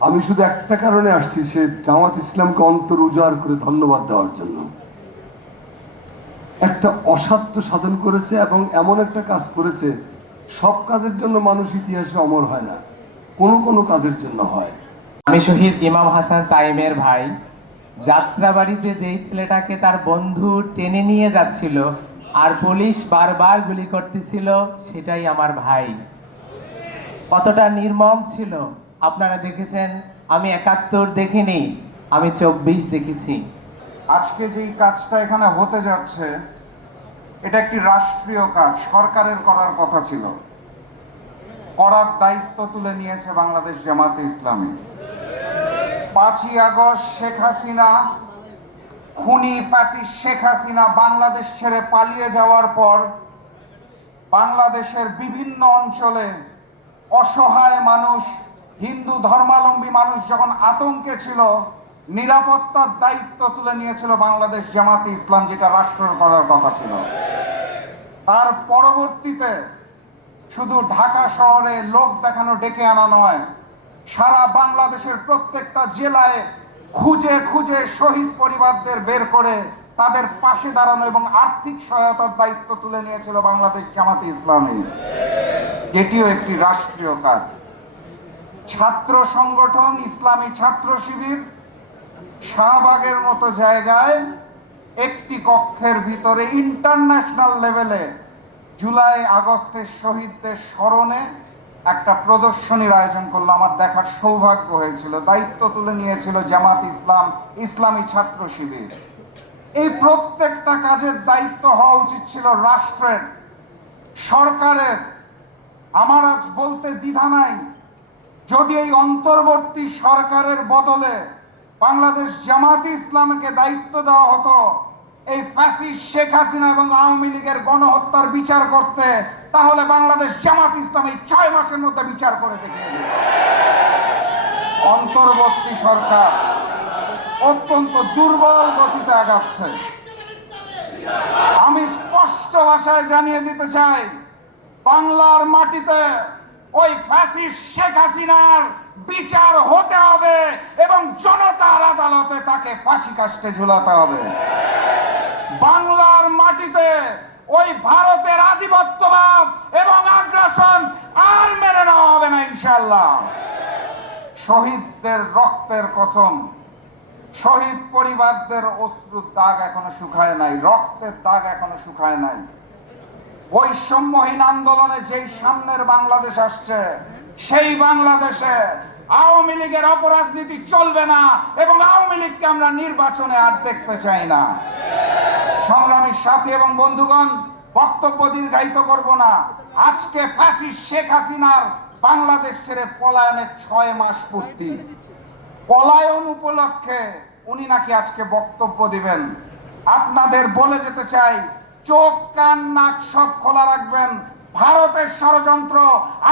আমি শুধু একটা কারণে আসছি, সে জামাত ইসলামকে অন্তর উজাড় করে ধন্যবাদ দেওয়ার জন্য। একটা অসাধ্য সাধন করেছে এবং এমন একটা কাজ করেছে, সব কাজের জন্য মানুষ ইতিহাসে অমর হয় না, কোনো কোনো কাজের জন্য হয়। আমি শহীদ ইমাম হাসান তাইমের ভাই। যাত্রাবাড়িতে যেই ছেলেটাকে তার বন্ধু টেনে নিয়ে যাচ্ছিল আর পুলিশ বারবার গুলি করতেছিল, সেটাই আমার ভাই। কতটা নির্মম ছিল। আপনারা দেখেছেন, আমি একাত্তর দেখিনি, আমি চব্বিশ দেখেছি। আজকে যেই কাজটা এখানে হতে যাচ্ছে, এটা একটি রাষ্ট্রীয় কাজ, সরকারের করার কথা ছিল। করার দায়িত্ব তুলে নিয়েছে বাংলাদেশ জামাতে ইসলামী। পাঁচই আগস্ট শেখ হাসিনা, খুনি ফাঁসি শেখ হাসিনা বাংলাদেশ ছেড়ে পালিয়ে যাওয়ার পর বাংলাদেশের বিভিন্ন অঞ্চলে অসহায় মানুষ হিন্দু ধর্মাবলম্বী মানুষ যখন আতঙ্কে ছিল, নিরাপত্তার দায়িত্ব তুলে নিয়েছিল বাংলাদেশ জামাতে ইসলাম, যেটা রাষ্ট্র করার কথা ছিল। তার পরবর্তীতে শুধু ঢাকা শহরে লোক দেখানো ডেকে আনা নয়, সারা বাংলাদেশের প্রত্যেকটা জেলায় খুঁজে খুঁজে শহীদ পরিবারদের বের করে তাদের পাশে দাঁড়ানো এবং আর্থিক সহায়তার দায়িত্ব তুলে নিয়েছিল বাংলাদেশ জামাতে ইসলামী। এটিও একটি রাষ্ট্রীয় কাজ। ছাত্র সংগঠন, ইসলামী ছাত্র শিবির, শাহবাগের মতো জায়গায় একটি কক্ষের ভিতরে ইন্টারন্যাশনাল লেভেলে জুলাই আগস্টের শহীদদের স্মরণে একটা প্রদর্শনীর আয়োজন করল। আমার দেখার সৌভাগ্য হয়েছিল। দায়িত্ব তুলে নিয়েছিল জামাত ইসলাম, ইসলামী ছাত্র শিবির। এই প্রত্যেকটা কাজের দায়িত্ব হওয়া উচিত ছিল রাষ্ট্রের, সরকারের। আমার আজ বলতে দ্বিধা নাই। যদি এই অন্তর্বর্তী সরকারের বদলে বাংলাদেশ জামাতি ইসলামকে দায়িত্ব দেওয়া হতো, এই ফ্যাসিস্ট শেখ হাসিনা এবং আওয়ামী লীগের গণহত্যার বিচার করতে, তাহলে বাংলাদেশ জামাত ইসলাম এই ছয় মাসের মধ্যে বিচার করে দিত অন্তর্বর্তী সরকার অত্যন্ত দুর্বল গতিতে আগাচ্ছে। আমি স্পষ্ট ভাষায় জানিয়ে দিতে চাই, বাংলার মাটিতে ওই ফ্যাসিস্ট শেখ হাসিনার বিচার হতে হবে এবং জনতার আদালতে তাকে ফাঁসি কাস্টে ঝুলাতে হবে। বাংলার মাটিতে ওই ভারতের আধিপত্যবাদ এবং আগ্রাসন আর মেনে নেওয়া হবে না ইনশাল্লাহ শহীদদের রক্তের কসম, শহীদ পরিবারদের অশ্রুর দাগ এখনও শুকায় নাই, রক্তের দাগ এখনও শুকায় নাই। বৈষম্যহীন আন্দোলনে যেই সামনের বাংলাদেশ আসছে, সেই বাংলাদেশে আওয়ামী লীগের অপরাধ নীতি চলবে না এবং আওয়ামী লীগকে আমরা নির্বাচনে আর দেখতে চাই না। সংগ্রামী সাথী এবং বন্ধুগণ, বক্তব্য দীর্ঘায়িত করব না। আজকে ফাঁসি শেখ হাসিনার বাংলাদেশ ছেড়ে পলায়নের ছয় মাস পূর্তি। পলায়ন উপলক্ষে উনি নাকি আজকে বক্তব্য দিবেন। আপনাদের বলে যেতে চাই চোখ, কান, নাক সব খোলা রাখবেন। ভারতের ষড়যন্ত্র,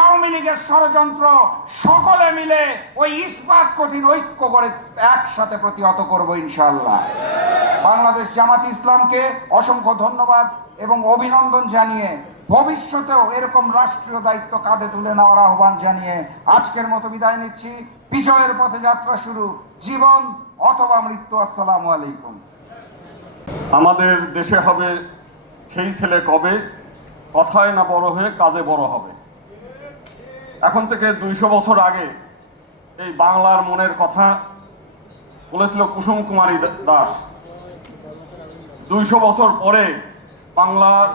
আওয়ামী লীগের ষড়যন্ত্র, সকলে মিলে ওই ইস্পাত কঠিন ঐক্য করে একসাথে প্রতিহত করব ইনশাল্লাহ বাংলাদেশ জামাত ইসলামকে অসংখ্য ধন্যবাদ এবং অভিনন্দন জানিয়ে ভবিষ্যতেও এরকম রাষ্ট্রীয় দায়িত্ব কাঁধে তুলে নেওয়ার আহ্বান জানিয়ে আজকের মতো বিদায় নিচ্ছি। বিজয়ের পথে যাত্রা শুরু, জীবন অথবা মৃত্যু, আসসালামু আলাইকুম। আমাদের দেশে হবে সেই ছেলে কবে? কথায় না বড় হয়ে কাজে বড় হবে। এখন থেকে দুইশো বছর আগে এই বাংলার মনের কথা বলেছিল কুসুম কুমারী দাস। দুইশো বছর পরে বাংলার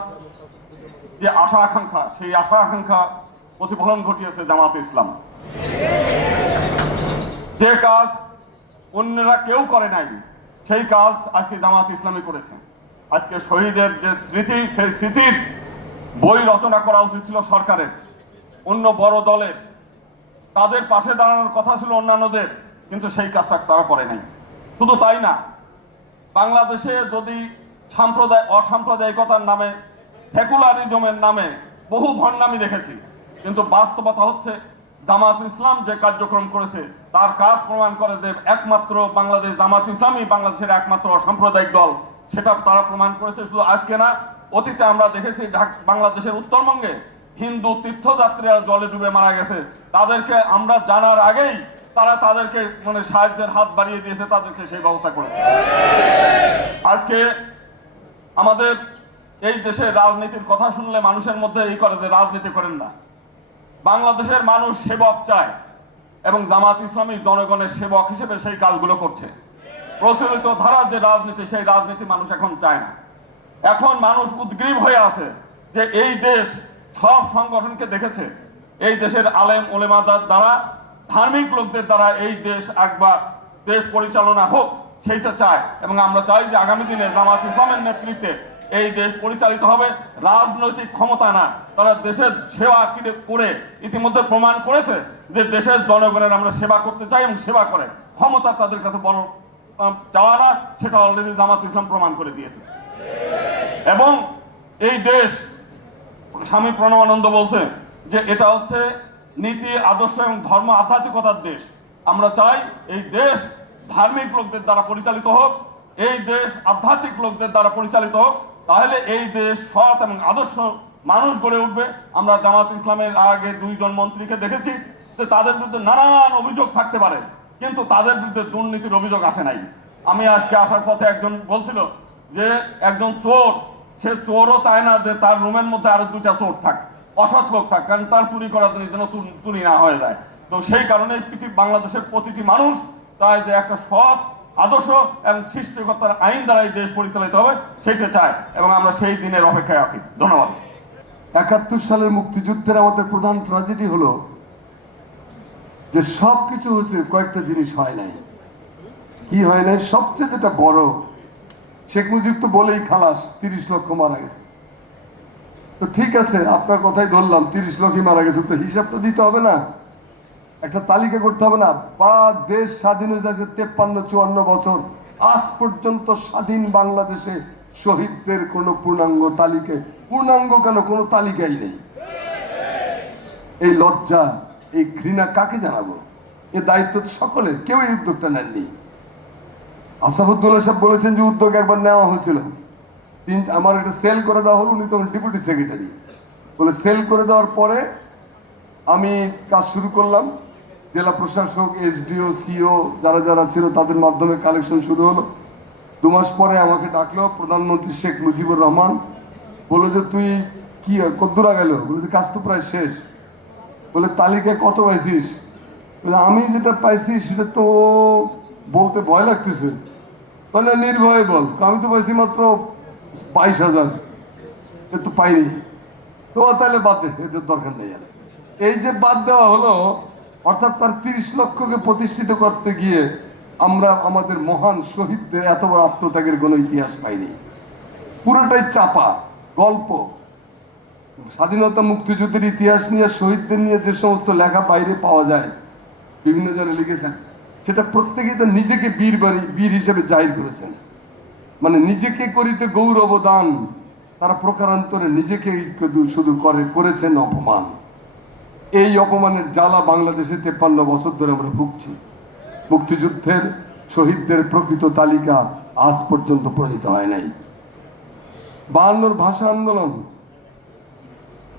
যে আশা আকাঙ্ক্ষা, সেই আশা আকাঙ্ক্ষা প্রতিফলন ঘটিয়েছে জামাত ইসলাম। যে কাজ অন্যরা কেউ করে নাই, সেই কাজ আজকে জামাত ইসলামী করেছে। আজকে শহীদের যে স্মৃতি, সেই স্মৃতির বই রচনা করা উচিত ছিল সরকারের। অন্য বড় দলের। তাদের পাশে দাঁড়ানোর কথা ছিল অন্যান্যদের, কিন্তু সেই কাজটা তারা করে নাই। শুধু তাই না, বাংলাদেশে যদি সাম্প্রদায়, অসাম্প্রদায়িকতার নামে, সেকুলারিজমের নামে বহু ভণ্ডামি দেখেছি, কিন্তু বাস্তবতা হচ্ছে জামাত ইসলাম যে কার্যক্রম করেছে, তার কাজ প্রমাণ করে যে একমাত্র বাংলাদেশ জামাত ইসলামই বাংলাদেশের একমাত্র সাম্প্রদায়িক দল। সেটা তারা প্রমাণ করেছে। শুধু আজকে না, অতীতে আমরা দেখেছি বাংলাদেশের উত্তরবঙ্গে হিন্দু তীর্থযাত্রীরা জলে ডুবে মারা গেছে। তাদেরকে আমরা জানার আগেই তারা তাদেরকে মানে সাহায্যের হাত বাড়িয়ে দিয়েছে, তাদেরকে সেই ব্যবস্থা করেছে। আজকে আমাদের এই দেশে রাজনীতির কথা শুনলে মানুষের মধ্যে এই করে যে রাজনীতি করেন না। বাংলাদেশের মানুষ সেবক চায় এবং জামাত ইসলামী জনগণের সেবক হিসেবে সেই কাজগুলো করছে। প্রচলিত ধারার যে রাজনীতি, সেই রাজনীতি মানুষ এখন চায় না। এখন মানুষ উদ্গ্রীব হয়ে আছে যে এই দেশ সব সংগঠনকে দেখেছে। এই দেশের আলেম ওলেমাদার দ্বারা, ধার্মিক লোকদের দ্বারা এই দেশ একবার দেশ পরিচালনা হোক, সেইটা চায়। এবং আমরা চাই যে আগামী দিনে জামাত ইসলামের নেতৃত্বে এই দেশ পরিচালিত হবে। রাজনৈতিক ক্ষমতা না, তারা দেশের সেবা করে ইতিমধ্যে প্রমাণ করেছে যে দেশের জনগণের আমরা সেবা করতে চাই এবং সেবা করে। ক্ষমতা তাদের কাছে বড় চাওয়া না সেটা অলরেডি জামাত ইসলাম প্রমাণ করে দিয়েছে। এবং এই দেশ, স্বামী প্রণবানন্দ বলছে যে এটা হচ্ছে নীতি, আদর্শ এবং ধর্ম আধ্যাত্মিকতার দেশ। আমরা চাই এই দেশ ধার্মিক লোকদের দ্বারা পরিচালিত হোক, এই দেশ আধ্যাত্মিক লোকদের দ্বারা পরিচালিত হোক, তাহলে এই দেশ সৎ এবং আদর্শ মানুষ গড়ে উঠবে। আমরা জামাত ইসলামের আগে দুইজন মন্ত্রীকে দেখেছি যে তাদের বিরুদ্ধে নানান অভিযোগ থাকতে পারে। কিন্তু তাদের বিরুদ্ধে দুর্নীতির অভিযোগ আসে নাই। আমি আজকে আসার পথে একজন বলছিল যে একজন চোর, সে চোরও চায় না যে তার রুমের মধ্যে আরও দুইটা চোর থাক, অসৎ লোক থাক, কারণ তার চুরি করার জন্য যেন চুরি- না হয়ে যায়। তো সেই কারণে পৃথিবী, বাংলাদেশের প্রতিটি মানুষ চায় যে একটা সৎ আদর্শ এবং সৃষ্টিকর্তার আইন দ্বারা এই দেশ পরিচালিত হবে সেটা চায় এবং আমরা সেই দিনের অপেক্ষায় আছি। ধন্যবাদ। একাত্তর সালের মুক্তিযুদ্ধের আমাদের প্রধান ট্রাজেডি হলো যে সব কিছু হয়েছে কয়েকটা জিনিস হয় নাই। কি হয় নাই? সবচেয়ে যেটা বড়, শেখ মুজিব তো বলেই খালাস, তিরিশ লক্ষ মারা গেছে। তো ঠিক আছে, আপনার কথাই ধরলাম, তিরিশ লক্ষই মারা গেছে, তো হিসাব তো দিতে হবে না। একটা তালিকা করতে হবে না। বা দেশ স্বাধীন হয়ে যাচ্ছে তেপ্পান্ন, চুয়ান্ন বছর। আজ পর্যন্ত স্বাধীন বাংলাদেশে শহীদদের কোনো পূর্ণাঙ্গ তালিকায় পূর্ণাঙ্গ কেন কোনো তালিকাই নেই। এই লজ্জা এই ঘৃণা কাকে জানাব? এ দায়িত্ব তো সকলের, কেউ এই উদ্যোগটা নেননি। আসাফুদ্দৌলা সাহেব বলেছেন যে উদ্যোগ একবার নেওয়া হয়েছিল। তিন আমার একটা সেল করে দেওয়া হলো, উনি তখন ডেপুটি সেক্রেটারি। বলে সেল করে দেওয়ার পরে আমি কাজ শুরু করলাম। জেলা প্রশাসক, এসডিও, সিও যারা যারা ছিল তাদের মাধ্যমে কালেকশন শুরু হলো। দু মাস পরে আমাকে ডাকলো প্রধানমন্ত্রী শেখ মুজিবুর রহমান। বলল যে, তুই কি কদ্দুরা গেল বলে যে, কাজ তো প্রায় শেষ। বলে, তালিকায় কত পাইছিস? আমি যেটা পাইছি সেটা তো বলতে ভয় লাগতেছে। বলে, নির্ভয় বল, আমি তো পাইছি মাত্র বাইশ হাজার। এ তো পাইনি। তো তাহলে বাদ দে এদের দরকার নেই আর। এই যে বাদ দেওয়া হলো, অর্থাৎ তার তিরিশ লক্ষকে প্রতিষ্ঠিত করতে গিয়ে আমরা আমাদের মহান শহীদদের এত বড় আত্মত্যাগের কোনো ইতিহাস পাইনি। পুরোটাই চাপা, গল্প। স্বাধীনতা মুক্তিযুদ্ধের ইতিহাস নিয়ে, শহীদদের নিয়ে যে সমস্ত লেখা বাইরে পাওয়া যায়, বিভিন্ন জনে লিখেছেন, সেটা প্রত্যেকেই তো নিজেকে বীর বাড়ি, বীর হিসেবে জাহির করেছেন। মানে নিজেকে করিতে গৌরব দান তারা প্রকারান্তরে নিজেকে শুধু করে, করেছেন অপমান। এই অপমানের জ্বালা বাংলাদেশে তেপ্পান্ন বছর ধরে আমরা ভুগছি। মুক্তিযুদ্ধের শহীদদের প্রকৃত তালিকা আজ পর্যন্ত প্রণীত হয় নাই। বায়ান্নর ভাষা আন্দোলন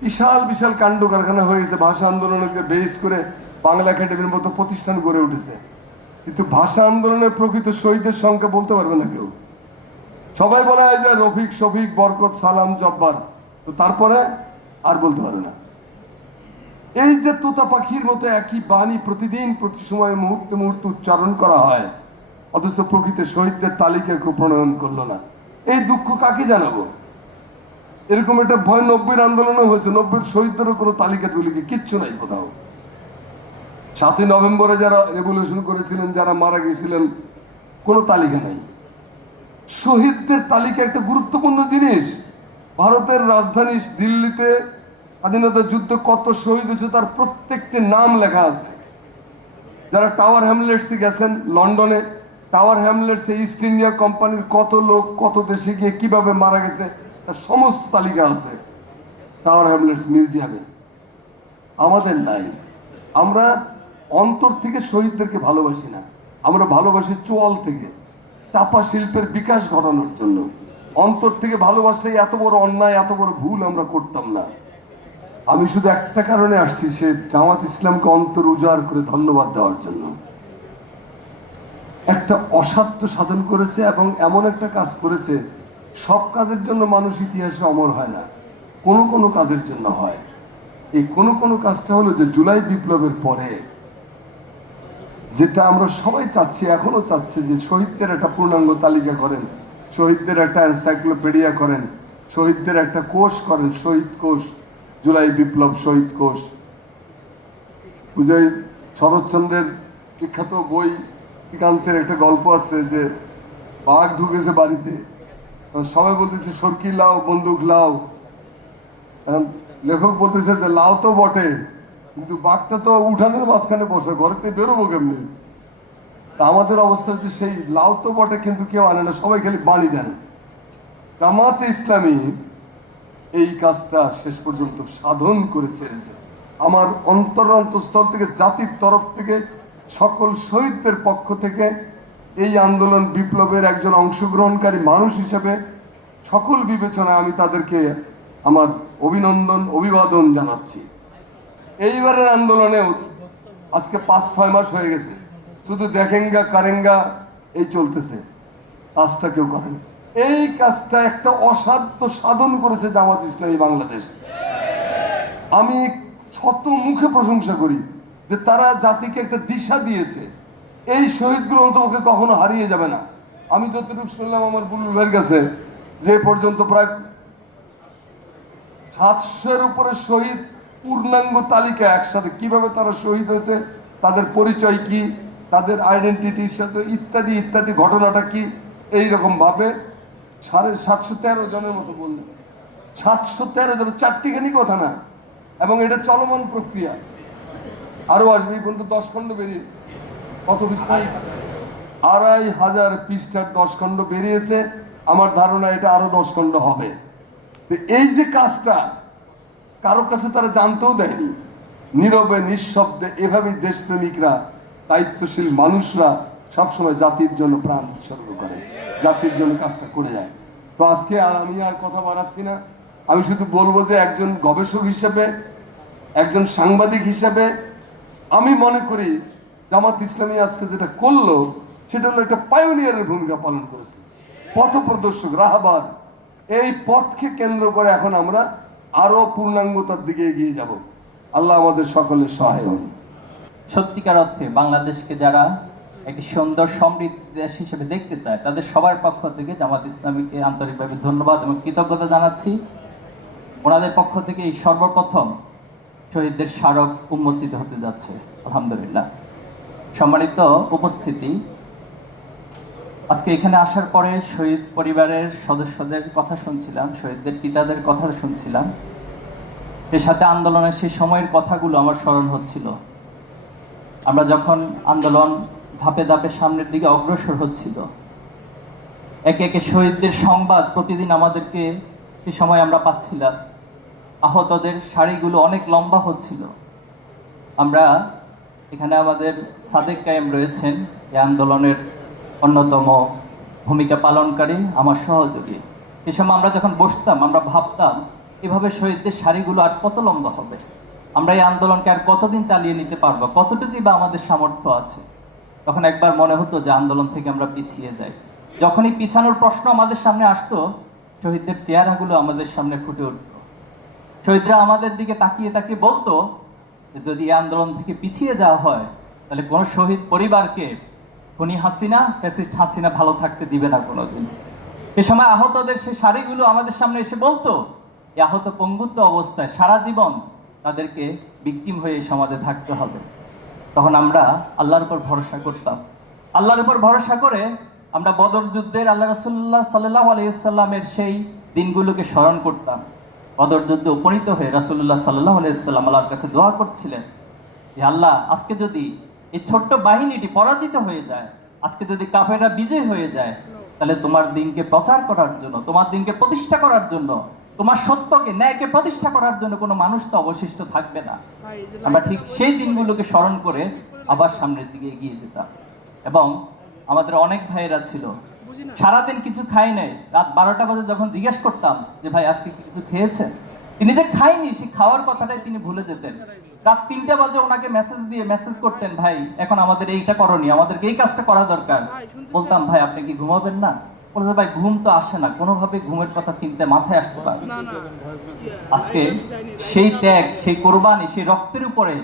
বিশাল বিশাল কাণ্ড কারখানা হয়েছে। ভাষা আন্দোলনকে বেস করে বাংলা একাডেমির মতো প্রতিষ্ঠান গড়ে উঠেছে। কিন্তু ভাষা আন্দোলনের প্রকৃত শহীদের সংখ্যা বলতে পারবে না কেউ। সবাই বলা যে রফিক, শফিক, বরকত, সালাম, জব্বার। তো তারপরে আর বলতে পারে না। এই যে তোতা পাখির মতো একই বাণী প্রতিদিন প্রতি সময় মুহূর্তে মুহূর্তে উচ্চারণ করা হয়, অথচ প্রকৃত শহীদদের তালিকা কেউ প্রণয়ন করল না। এই দুঃখ কাকে জানাব? এরকম একটা ভয় নব্বইয়ের আন্দোলনও হয়েছে। নব্বইয়ের শহীদদেরও কোনো তালিকা তুলিকে কিচ্ছু নাই কোথাও। সাতই নভেম্বরে যারা রেভলিউশন করেছিলেন, যারা মারা গেছিলেন, কোনো তালিকা নাই। শহীদদের তালিকা একটা গুরুত্বপূর্ণ জিনিস। ভারতের রাজধানী দিল্লিতে স্বাধীনতা যুদ্ধে কত শহীদ হয়েছে তার প্রত্যেকটি নাম লেখা আছে। যারা টাওয়ার হ্যামলেটসে গেছেন লন্ডনে, টাওয়ার হ্যামলেটসে ইস্ট ইন্ডিয়া কোম্পানির কত লোক, কত দেশে গিয়ে কীভাবে মারা গেছে তার সমস্ত তালিকা আছে টাওয়ার হ্যামলেটস মিউজিয়ামে আমাদের নাই। আমরা অন্তর থেকে শহীদদেরকে ভালোবাসি না। আমরা ভালোবাসি চোয়াল থেকে, চাপা শিল্পের বিকাশ ঘটানোর জন্য। অন্তর থেকে ভালোবাসলে এত বড় অন্যায়, এত বড় ভুল আমরা করতাম না। আমি শুধু একটা কারণে আসছি, সে জামাত ইসলামকে অন্তর উজাড় করে ধন্যবাদ দেওয়ার জন্য। একটা অসাধ্য সাধন করেছে এবং এমন একটা কাজ করেছে সব কাজের জন্য মানুষ ইতিহাসে অমর হয় না। কোনো কোনো কাজের জন্য হয়। এই কোনো কোনো কাজটা হলো যে জুলাই বিপ্লবের পরে। যেটা আমরা সবাই চাচ্ছি, এখনও চাচ্ছি যে শহীদদের একটা পূর্ণাঙ্গ তালিকা করেন, শহীদদের একটা এনসাইক্লোপিডিয়া করেন, শহীদদের একটা কোষ করেন, শহীদ কোষ, জুলাই বিপ্লব শহীদ কোষ। বুঝাই শরৎচন্দ্রের বিখ্যাত বই শ্রীকান্তের একটা গল্প আছে যে বাঘ ঢুকেছে বাড়িতে। সবাই বলতেছে, সরকি লাও, বন্দুক লাও। লেখক বলতেছে যে, লাও তো বটে, কিন্তু বাঘটা তো উঠানের মাঝখানে বসে, ঘরেতে বেরোবো কেমনি? আমাদের অবস্থা হচ্ছে সেই লাউ তো বটে, কিন্তু কেউ আনে না, সবাই খালি বাড়ি দেন। জামাতে ইসলামী এই কাজটা শেষ পর্যন্ত সাধন করে ছেড়েছে। আমার অন্তর অন্তঃস্থল থেকে, জাতির তরফ থেকে, সকল শহীদদের পক্ষ থেকে এই আন্দোলন বিপ্লবের একজন অংশগ্রহণকারী মানুষ হিসেবে সকল বিবেচনায় আমি তাদেরকে আমার অভিনন্দন, অভিবাদন জানাচ্ছি। এইবারের আন্দোলনেও আজকে পাঁচ, ছয় মাস হয়ে গেছে। শুধু দেখেঙ্গা, কারেঙ্গা এই চলতেছে। কাজটা কেউ করেন। এই কাজটা একটা অসাধ্য সাধন করেছে জামাত ইসলামী বাংলাদেশ। আমি শত মুখে প্রশংসা করি যে তারা জাতিকে একটা দিশা দিয়েছে। এই শহীদগুলো অন্তপক্ষে কখনো হারিয়ে যাবে না। আমি যতটুকু শুনলাম আমার বুল্লু ভাইয়ের কাছে, যে পর্যন্ত প্রায় সাতশোর উপরে শহীদ পূর্ণাঙ্গ তালিকা একসাথে কীভাবে তারা শহীদ হয়েছে, তাদের পরিচয় কি, তাদের আইডেন্টিটির সাথে ইত্যাদি ইত্যাদি ঘটনাটা কি এই রকম ভাবে সাড়ে সাতশো তেরো জনের মতো বললেন। সাতশো তেরো জন চারটিখানি কথা না, এবং এটা চলমান প্রক্রিয়া। আরও আসবে এই পর্যন্ত দশ খণ্ড বেরিয়েছে। আড়াই হাজার পৃষ্ঠার দশ খণ্ড বেরিয়েছে। আমার ধারণা এটা আরও দশ খণ্ড হবে। এই যে কাজটা কারও কাছে তারা জানতেও দেয়নি। নীরবে, নিঃশব্দে এভাবেই দেশপ্রেমিকরা, দায়িত্বশীল মানুষরা সবসময় জাতির জন্য প্রাণ উৎসর্গ করে, জাতির জন্য কাজটা করে যায়। তো আজকে আর আমি আর কথা বাড়াচ্ছি না। আমি শুধু বলব যে একজন গবেষক হিসেবে, একজন সাংবাদিক হিসেবে আমি মনে করি জামাত ইসলামী আজকে যেটা করল, সেটা হলো একটা পায়োনিয়ারের ভূমিকা পালন করেছে। পথ প্রদর্শক রাহাবাদ, এই পথকে কেন্দ্র করে এখন আমরা আরও পূর্ণাঙ্গতার দিকে এগিয়ে যাব। আল্লাহ আমাদের সকলের সহায় সত্যিকার অর্থে বাংলাদেশকে যারা একটি সুন্দর সমৃদ্ধ দেশ হিসেবে দেখতে চায়, তাদের সবার পক্ষ থেকে জামাত ইসলামীকে আন্তরিকভাবে ধন্যবাদ এবং কৃতজ্ঞতা জানাচ্ছি। ওনাদের পক্ষ থেকে এই সর্বপ্রথম শহীদদের স্মারক উন্মোচিত হতে যাচ্ছে, আলহামদুলিল্লাহ। সম্মানিত উপস্থিতি। আজকে এখানে আসার পরে শহীদ পরিবারের সদস্যদের কথা শুনছিলাম, শহীদদের পিতাদের কথা শুনছিলাম। এর সাথে আন্দোলনের সেই সময়ের কথাগুলো আমার স্মরণ হচ্ছিল। আমরা যখন আন্দোলন ধাপে ধাপে সামনের দিকে অগ্রসর হচ্ছিল, একে একে শহীদদের সংবাদ প্রতিদিন আমাদেরকে সে সময় আমরা পাচ্ছিলাম। আহতদের শাড়িগুলো অনেক লম্বা হচ্ছিল। আমরা এখানে আমাদের সাদেক কায়েম রয়েছেন। এই আন্দোলনের অন্যতম ভূমিকা পালনকারী, আমার সহযোগী। এ সময় আমরা যখন বসতাম, আমরা ভাবতাম, এভাবে শহীদদের শাড়িগুলো আর কত লম্বা হবে? আমরা এই আন্দোলনকে আর কতদিন চালিয়ে নিতে পারব? কতটুকুই বা আমাদের সামর্থ্য আছে? তখন একবার মনে হতো যে আন্দোলন থেকে আমরা পিছিয়ে যাই। যখনই পিছানোর প্রশ্ন আমাদের সামনে আসতো, শহীদদের চেহারাগুলো আমাদের সামনে ফুটে উঠতো। শহীদরা আমাদের দিকে তাকিয়ে তাকিয়ে বলতো যদি এই আন্দোলন থেকে পিছিয়ে যাওয়া হয়, তাহলে কোনো শহীদ পরিবারকে খুনি হাসিনা, ফ্যাসিস্ট হাসিনা ভালো থাকতে দিবে না কোনোদিন। এ সময় আহতদের সেই শাড়িগুলো আমাদের সামনে এসে বলতো, এই আহত পঙ্গুত্ব অবস্থায় সারা জীবন তাদেরকে বিক্টিম হয়ে সমাজে থাকতে হবে। তখন আমরা আল্লাহর উপর ভরসা করতাম। আল্লাহর উপর ভরসা করে আমরা বদর যুদ্ধের আল্লাহ রসুল্লাহ সাল্লাহ আলাইসাল্লামের সেই দিনগুলোকে স্মরণ করতাম। বদর যুদ্ধে উপনীত হয়ে রাসুল্লাহ সাল্লাহ আলাইসাল্লাম আল্লাহর কাছে দোয়া করছিলেন যে আল্লাহ আজকে যদি এই ছোট্ট বাহিনীটি পরাজিত হয়ে যায় আজকে যদি কাফেরা বিজয় হয়ে যায় তাহলে তোমার দিনকে প্রচার করার জন্য তোমার দিনকে প্রতিষ্ঠা করার জন্য তোমার সত্যকে ন্যায়কে প্রতিষ্ঠা করার জন্য কোনো মানুষ তো অবশিষ্ট থাকবে না। আমরা ঠিক সেই দিনগুলোকে স্মরণ করে আবার সামনের দিকে এগিয়ে যেতাম। এবং আমাদের অনেক ভাইয়েরা ছিল সারাদিন কিছু খাই নাই রাত বারোটা বাজে যখন জিজ্ঞেস করতাম যে ভাই আজকে কিছু খেয়েছেন তিনি যে খায়নি সেই খাওয়ার কথাটাই তিনি ভুলে যেতেন রাত তিনটা বাজে ওনাকে মেসেজ দিয়ে মেসেজ করতেন ভাই এখন আমাদের এইটা করণীয় আমাদেরকে এই কাজটা করা দরকার বলতাম ভাই আপনি কি ঘুমাবেন না বলছে ভাই ঘুম তো আসে না কোনোভাবে ঘুমের কথা চিন্তা মাথায় আসতে পারে আজকে সেই ত্যাগ সেই কোরবানি সেই রক্তের উপরে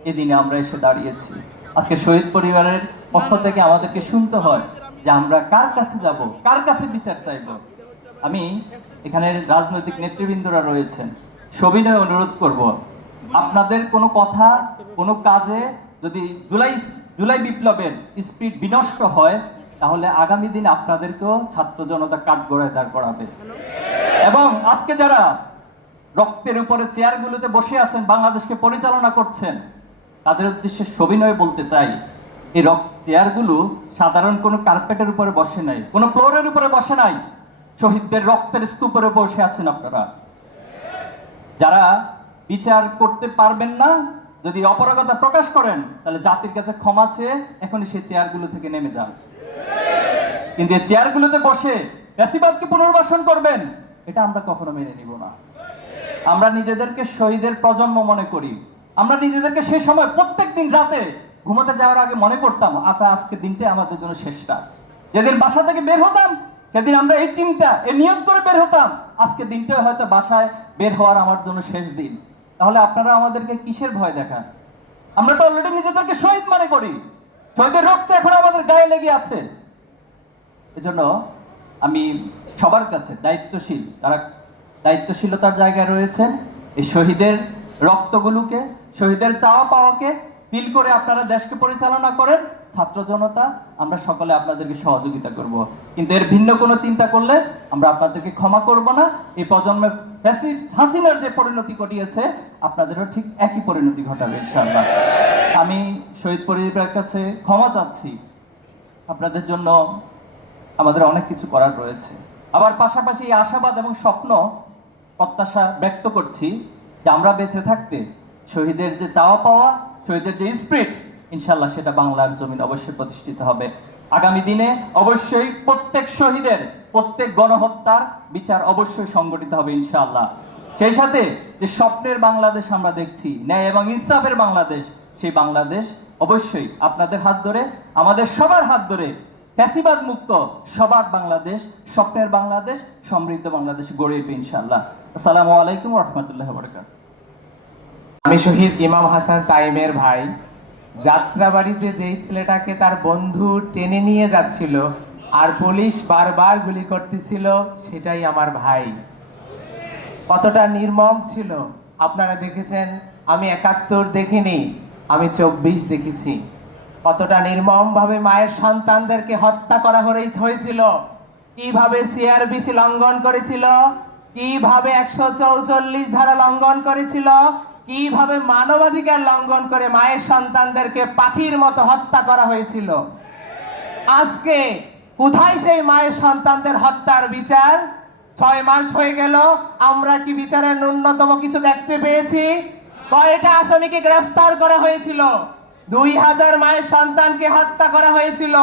এদিনে আমরা এসে দাঁড়িয়েছি আজকে শহীদ পরিবারের পক্ষ থেকে আমাদেরকে শুনতে হয় যে আমরা কার কাছে যাব, কার কাছে বিচার চাইব? আমি এখানে রাজনৈতিক নেতৃবৃন্দরা রয়েছেন। সবিনয় অনুরোধ করব, আপনাদের কোনো কথা, কোনো কাজে যদি জুলাই জুলাই বিপ্লবের স্পিড বিনষ্ট হয়, তাহলে আগামী দিন আপনাদেরকেও ছাত্র জনতা কাঠগড়ায় দাঁড় করাবে। এবং আজকে যারা রক্তের উপরে চেয়ারগুলোতে বসে আছেন, বাংলাদেশকে পরিচালনা করছেন, তাদের উদ্দেশ্যে সবিনয় বলতে চাই। এই রক্ত চেয়ারগুলো সাধারণ কোনো কার্পেটের উপরে বসে নাই, কোনো ফ্লোরের উপরে বসে নাই। শহীদদের রক্তের স্তূপের বসে আছেন আপনারা। যারা বিচার করতে পারবেন না, যদি অপরাগতা প্রকাশ করেন, তাহলে জাতির কাছে ক্ষমা চেয়ে এখনই সেই চেয়ারগুলো থেকে নেমে যান। কিন্তু এই চেয়ারগুলোতে বসে ফ্যাসিবাদকে পুনর্বাসন করবেন, এটা আমরা কখনো মেনে নিব না। আমরা নিজেদেরকে শহীদের প্রজন্ম মনে করি। আমরা নিজেদেরকে সেই সময় প্রত্যেক দিন রাতে ঘুমাতে যাওয়ার আগে মনে করতাম, আতা আজকে দিনটা আমাদের জন্য শেষটা যেদিন বাসা থেকে বের হতাম, সেদিন আমরা এই চিন্তা, এই নিয়োগ করে বের হতাম, আজকে দিনটা হয়তো বাসায় বের হওয়ার আমার জন্য শেষ দিন। তাহলে আপনারা আমাদেরকে কিসের ভয় দেখান? আমরা তো অলরেডি নিজেদেরকে শহীদ মনে করি। শহীদের রক্ত এখন আমাদের গায়ে লেগে আছে। এজন্য আমি সবার কাছে দায়িত্বশীল, যারা দায়িত্বশীলতার জায়গায় রয়েছেন, এই শহীদের রক্তগুলোকে, শহীদের চাওয়া পাওয়াকে ফিল করে আপনারা দেশকে পরিচালনা করেন। ছাত্র জনতা, আমরা সকলে আপনাদেরকে সহযোগিতা করব। কিন্তু এর ভিন্ন কোনো চিন্তা করলে আমরা আপনাদেরকে ক্ষমা করব না। এই প্রজন্মের হাসিনার যে পরিণতি ঘটিয়েছে, আপনাদেরও ঠিক একই পরিণতি ঘটাবে, ইনশাআল্লাহ। আমি শহীদ পরিবারের কাছে ক্ষমা চাচ্ছি। আপনাদের জন্য আমাদের অনেক কিছু করার রয়েছে। আবার পাশাপাশি এই আশাবাদ এবং স্বপ্ন প্রত্যাশা ব্যক্ত করছি যে আমরা বেঁচে থাকতে, শহীদের যে চাওয়া পাওয়া শহীদের যে স্পিরিট ইনশাল্লাহ সেটা বাংলার জমিন অবশ্যই প্রতিষ্ঠিত হবে। আগামী দিনে অবশ্যই প্রত্যেক শহীদের, প্রত্যেক গণহত্যার বিচার অবশ্যই সংগঠিত হবে ইনশাআল্লাহ। সেই সাথে যে স্বপ্নের বাংলাদেশ আমরা দেখছি, ন্যায় এবং ইনসাফের বাংলাদেশ, সেই বাংলাদেশ অবশ্যই আপনাদের হাত ধরে, আমাদের সবার হাত ধরে ফ্যাসিবাদ মুক্ত সবার বাংলাদেশ, স্বপ্নের বাংলাদেশ, সমৃদ্ধ বাংলাদেশ গড়ে উঠবে ইনশাআল্লাহ। আসসালামু আলাইকুম রহমতুল্লাহ বরকাত আমি শহীদ ইমাম হাসান তাইমের ভাই। যাত্রাবাড়িতে যেই ছেলেটাকে তার বন্ধু টেনে নিয়ে যাচ্ছিল, আর পুলিশ বারবার গুলি করতেছিল, সেটাই আমার ভাই। কতটা নির্মম ছিল, আপনারা দেখেছেন, আমি একাত্তর দেখিনি, আমি চব্বিশ দেখেছি। কতটা নির্মমভাবে মায়ের সন্তানদেরকে হত্যা করা হয়ে- হয়েছিল, কীভাবে সিআরবিসি লঙ্ঘন করেছিল, কীভাবে একশো চৌচল্লিশ ধারা লঙ্ঘন করেছিল কীভাবে মানবাধিকার লঙ্ঘন করে মায়ের সন্তানদেরকে পাখির মতো হত্যা করা হয়েছিল? আজকে কোথায় সেই মায়ের সন্তানদের হত্যার বিচার? ছয় মাস হয়ে গেল, আমরা কি বিচারের ন্যূনতম কিছু দেখতে পেয়েছি? কয়টা আসামিকে গ্রেফতার করা হয়েছিল? দুই হাজার মায়ের সন্তানকে হত্যা করা হয়েছিল।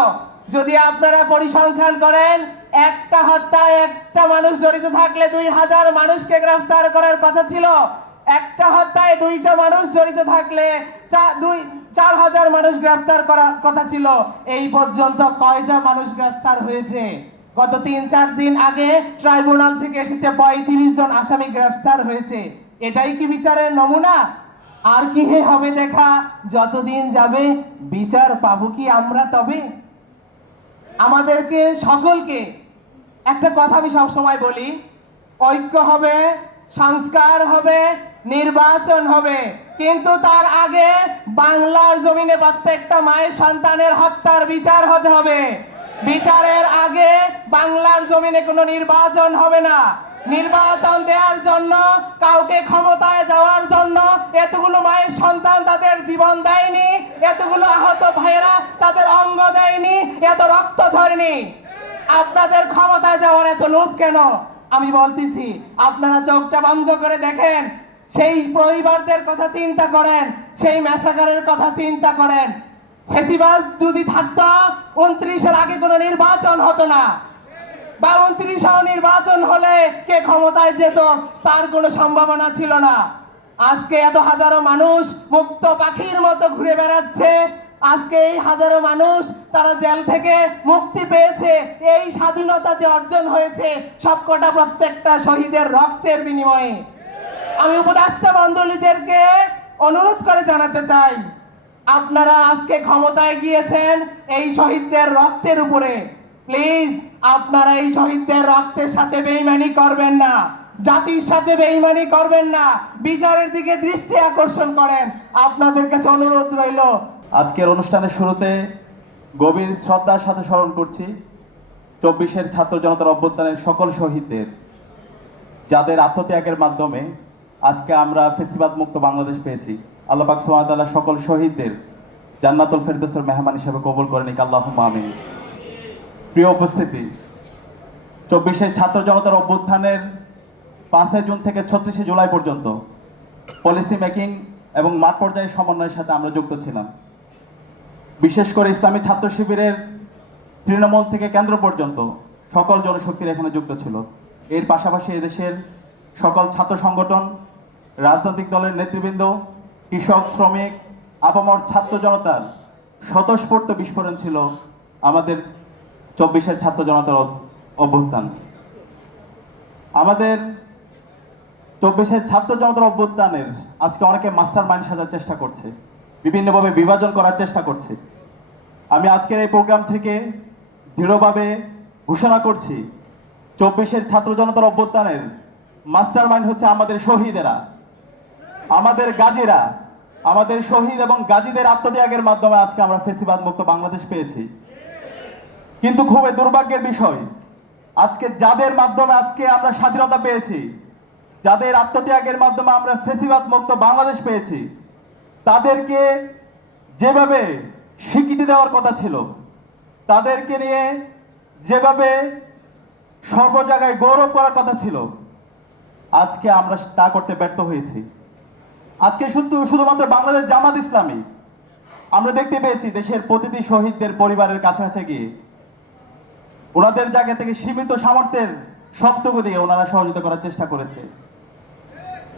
যদি আপনারা পরিসংখ্যান করেন, একটা হত্যায় একটা মানুষ জড়িত থাকলে দুই হাজার মানুষকে গ্রেফতার করার কথা ছিল। একটা হত্যায় দুইটা মানুষ জড়িত থাকলে দুই চার হাজার মানুষ গ্রেফতার করার কথা ছিল। এই পর্যন্ত কয়টা মানুষ গ্রেফতার হয়েছে? গত তিন, চার দিন আগে ট্রাইব্যুনাল থেকে এসেছে পঁয়ত্রিশ জন আসামি গ্রেফতার হয়েছে। এটাই কি বিচারের নমুনা? আর কি হে হবে দেখা? যতদিন যাবে বিচার পাবো কি আমরা তবে? আমাদেরকে, সকলকে একটা কথা আমি সবসময় বলি। ঐক্য হবে, সংস্কার হবে নির্বাচন হবে। কিন্তু তার আগে বাংলার জমিনে প্রত্যেকটা মায়ের সন্তানের হত্যার বিচার হতে হবে। বিচারের আগে বাংলার জমিনে কোনো নির্বাচন হবে না। নির্বাচন দেওয়ার জন্য, কাউকে ক্ষমতায় যাওয়ার জন্য এতগুলো মায়ের সন্তান তাদের জীবন দেয়নি, এতগুলো আহত ভাইয়েরা তাদের অঙ্গ দেয়নি, এত রক্ত ঝরেনি। আপনাদের ক্ষমতায় যাওয়ার এত লোভ কেন? আমি বলতেছি, আপনারা চোখটা বন্ধ করে দেখেন সেই পরিবারদের কথা চিন্তা করেন, সেই ম্যাসাকারের কথা চিন্তা করেন। ফেসিবাস যদি থাকতো, উনত্রিশের আগে কোনো নির্বাচন হতো না। বা উনত্রিশাও নির্বাচন হলে কে ক্ষমতায় যেত, তার কোনো সম্ভাবনা ছিল না। আজকে এত হাজারো মানুষ মুক্ত পাখির মতো ঘুরে বেড়াচ্ছে। আজকে এই হাজারো মানুষ তারা জেল থেকে মুক্তি পেয়েছে। এই স্বাধীনতা যে অর্জন হয়েছে, সবকটা প্রত্যেকটা শহীদের রক্তের বিনিময়ে। আমি উপদেষ্টা মন্ডলীদেরকে অনুরোধ করে জানাতে চাই, আপনারা আজকে ক্ষমতায় গিয়েছেন এই শহীদদের রক্তের উপরে। প্লিজ, আপনারা এই শহীদদের রক্তের সাথে বেইমানি করবেন না, জাতির সাথে বেইমানি করবেন না, বিচারের দিকে দৃষ্টি আকর্ষণ করেন। আপনাদের কাছে অনুরোধ রইল। আজকের অনুষ্ঠানের শুরুতে গভীর শ্রদ্ধার সাথে স্মরণ করছি, চব্বিশের ছাত্র জনতার অভ্যুত্থানের সকল শহীদদের, যাদের আত্মত্যাগের মাধ্যমে আজকে আমরা ফেসিবাদ মুক্ত বাংলাদেশ পেয়েছি। আল্লাহ পাক সকল শহীদদের জান্নাতুল ফেরদৌসের মেহমান হিসেবে কবুল করে নিক আল্লাহ আমিন। প্রিয় উপস্থিতি, চব্বিশে ছাত্র জনতার অভ্যুত্থানের পাঁচই জুন থেকে ছত্রিশে জুলাই পর্যন্ত পলিসি মেকিং এবং মাঠ পর্যায়ে সমন্বয়ের সাথে আমরা যুক্ত ছিলাম। বিশেষ করে ইসলামী ছাত্র শিবিরের তৃণমূল থেকে কেন্দ্র পর্যন্ত সকল জনশক্তির এখানে যুক্ত ছিল। এর পাশাপাশি এদেশের সকল ছাত্র সংগঠন রাজনৈতিক দলের নেতৃবৃন্দ, কৃষক, শ্রমিক, আপামর ছাত্র জনতার স্বতঃস্ফূর্ত বিস্ফোরণ ছিল আমাদের চব্বিশের ছাত্র জনতার অভ্যুত্থান। আমাদের চব্বিশের ছাত্র জনতার অভ্যুত্থানের আজকে অনেকে মাস্টার মাইন্ড সাজার চেষ্টা করছে, বিভিন্নভাবে বিভাজন করার চেষ্টা করছে। আমি আজকের এই প্রোগ্রাম থেকে দৃঢ়ভাবে ঘোষণা করছি, চব্বিশের ছাত্র জনতার অভ্যুত্থানের মাস্টার মাইন্ড হচ্ছে আমাদের শহীদেরা। আমাদের গাজীরা, আমাদের শহীদ এবং গাজীদের আত্মত্যাগের মাধ্যমে আজকে আমরা ফেসিবাদ মুক্ত বাংলাদেশ পেয়েছি। কিন্তু খুবই দুর্ভাগ্যের বিষয়, আজকে যাদের মাধ্যমে আজকে আমরা স্বাধীনতা পেয়েছি, যাদের আত্মত্যাগের মাধ্যমে আমরা ফেসিবাদ মুক্ত বাংলাদেশ পেয়েছি, তাদেরকে যেভাবে স্বীকৃতি দেওয়ার কথা ছিল, তাদেরকে নিয়ে যেভাবে সর্ব জায়গায় গৌরব করার কথা ছিল, আজকে আমরা তা করতে ব্যর্থ হয়েছি। আজকে শুধু শুধুমাত্র বাংলাদেশ জামাত ইসলামী। আমরা দেখতে পেয়েছি দেশের প্রতিটি শহীদদের পরিবারের কাছাকাছি গিয়ে। ওনাদের জায়গা থেকে সীমিত সামর্থ্যের সবটুকু দিয়ে ওনারা সহযোগিতা করার চেষ্টা করেছে।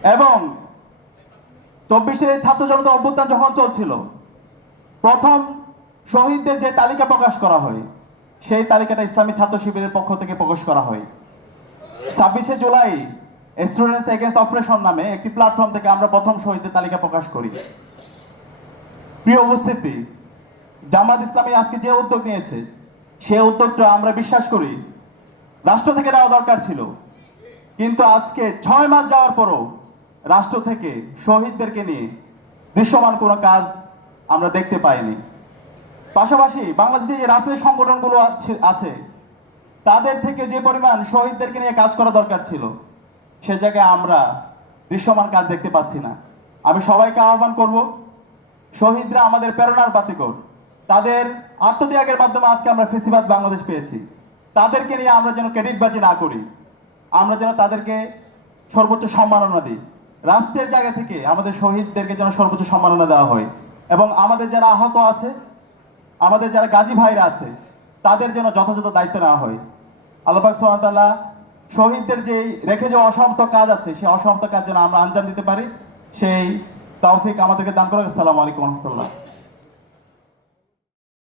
এবং চব্বিশে ছাত্র জনতা অভ্যুত্থান যখন চলছিল, প্রথম শহীদদের যে তালিকা প্রকাশ করা হয়, সেই তালিকাটা ইসলামী ছাত্র শিবিরের পক্ষ থেকে প্রকাশ করা হয়। ছাব্বিশে জুলাই স্টুডেন্টস এগেন্স্ট অপারেশন নামে একটি প্ল্যাটফর্ম থেকে আমরা প্রথম শহীদদের তালিকা প্রকাশ করি। প্রিয় উপস্থিতি, জামাত ইসলামী আজকে যে উদ্যোগ নিয়েছে সে উদ্যোগটা আমরা বিশ্বাস করি, রাষ্ট্র থেকে নেওয়া দরকার ছিল। কিন্তু আজকে ছয় মাস যাওয়ার পরও রাষ্ট্র থেকে শহীদদেরকে নিয়ে দৃশ্যমান কোনো কাজ আমরা দেখতে পাইনি। পাশাপাশি বাংলাদেশে যে রাজনৈতিক সংগঠনগুলো আছে, তাদের থেকে যে পরিমাণ শহীদদেরকে নিয়ে কাজ করা দরকার ছিল সে জায়গায় আমরা দৃশ্যমান কাজ দেখতে পাচ্ছি না। আমি সবাইকে আহ্বান করব, শহীদরা আমাদের প্রেরণার বাতিকর তাদের আত্মত্যাগের মাধ্যমে আজকে আমরা ফেসিবাদ বাংলাদেশ পেয়েছি। তাদেরকে নিয়ে আমরা যেন ক্রেডিটবাজি না করি, আমরা যেন তাদেরকে সর্বোচ্চ সম্মাননা দিই। রাষ্ট্রের জায়গা থেকে আমাদের শহীদদেরকে যেন সর্বোচ্চ সম্মাননা দেওয়া হয় এবং আমাদের যারা আহত আছে, আমাদের যারা গাজী ভাইরা আছে, তাদের যেন যথাযথ দায়িত্ব নেওয়া হয়। আল্লাপাক সোহামতাল্লাহ শহীদদের যে রেখে যে অসমাপ্ত কাজ আছে, সেই অসমাপ্ত কাজ যেন আমরা আঞ্জাম দিতে পারি। সেই তৌফিক আমাদেরকে দান করে আসসালামু আলাইকুম রহমতুল্লাহ।